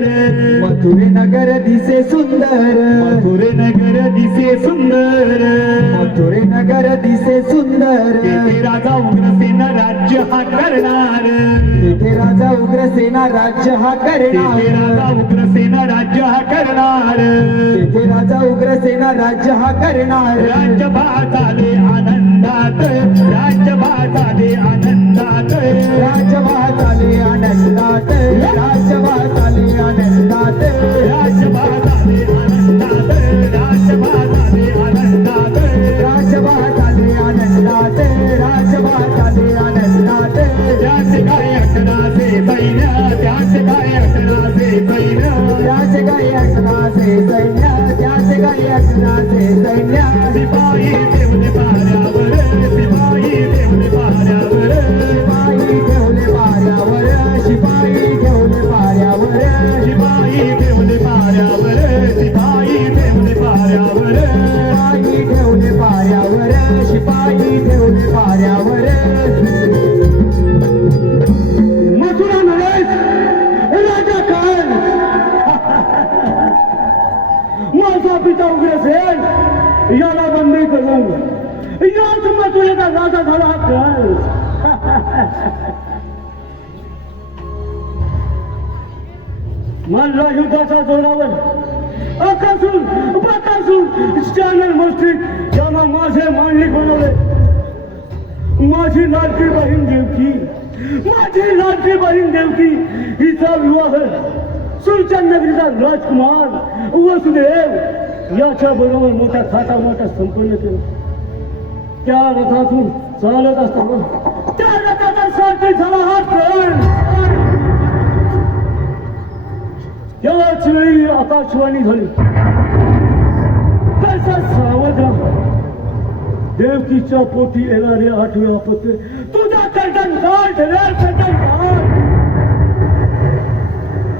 सुंदर, मथुरे नगर दिसे सुंदर, मथुरे नगर दिसे सुंदर, मथुरे नगर दिसे सुंदर. तेथे राजा उग्रसेन राज्य हा करणार, तेथे राजा उग्रसेना राज्य हा तेथे राजा करणार, उग्रसेन राज्य हा करणार. तेथे राजा उग्रसेना राज्य हा करणार. राज्यभा झाले आनंदात, राज्यभा झाले आनंदात, राजभा झाले आनंदात, राजभा झाले आनंदात, राज्यभा झाले आनंदात, राज्यभा झाले आनंदात. राजभा झाले आनंदात, राजभा झाले आनंदात. त्याचे काय अकराचे सैन्य, त्याचे काय अकराचे सैन्य, त्याचे काही अकराचे सैन्य, त्याचे काही अकराचे सैन्य. शिपाई ठेवले पाऱ्यावर, शिपाई ठेवले पाऱ्यावर, शिपाई ठेवले पाऱ्यावर, शिपाई ठेवले पाऱ्यावर, शिपाई ठेवले पाऱ्यावर, शिपाई ठेवले पाऱ्यावर. शिपाई ठेवले पाऱ्यावर, शिपाई ठेवले पाऱ्यावर. मथुरा नरेश राजा काळ, माझा पिता उग्रसेन याला बंदी करून याच मथुरेचा राजा झाला हा काळ. मला युद्धाच्या जोरावर आकाशून बकासून चॅनल मस्जिद यांना माझे मांडलिक बनवले. माझी लाडकी बहीण देवकी, माझी लाडकी बहीण देवकी हिचा विवाह सुरचंद नगरीचा राजकुमार वसुदेव याच्या बरोबर मोठा थाटा मोठा संपन्न केला. त्या रथातून चालत असताना त्या रथाचा सारथी झाला हा प्राण. त्याच वेळी आकाशवाणी झाली, कसा सावध राहा, देवकीच्या पोटी येणारे आठवे आपत्ते तुझा कर्तन काढ रे कर्तन काढ.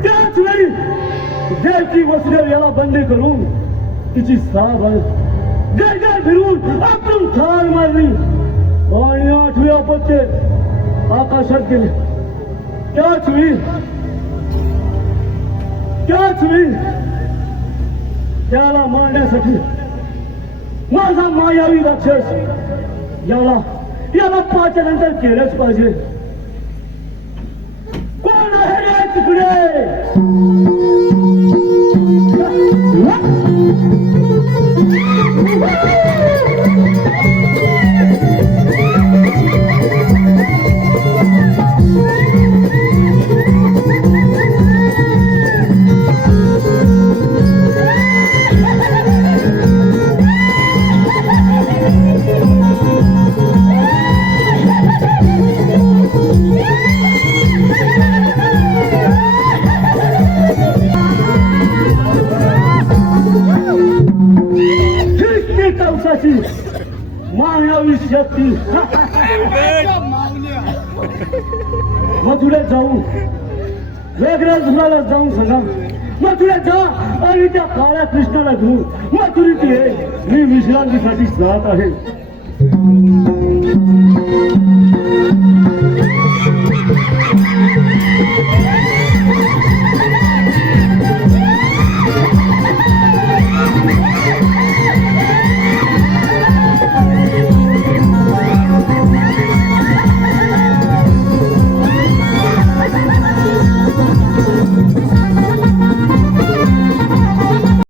त्याच वेळी देवकी वसुदेव याला बंदी करून तिची साभ गरगर फिरून आपण ठार मारली आणि आठवे आपत्ते आकाशात गेले. त्याच वेळी त्याला मारण्यासाठी माझा मायावी राक्षस याला पाच्यानंतर केलंच पाहिजे. कोण आहे रे तिकडे? मायावी शक्ती मथुरेत जाऊन वेगळ्याच मुलाला जाऊन सांगा, मथुरेत जा आणि त्या काळ्या कृष्णाला घेऊन मथुरेत ये, मी विश्रांतीसाठी जात आहे.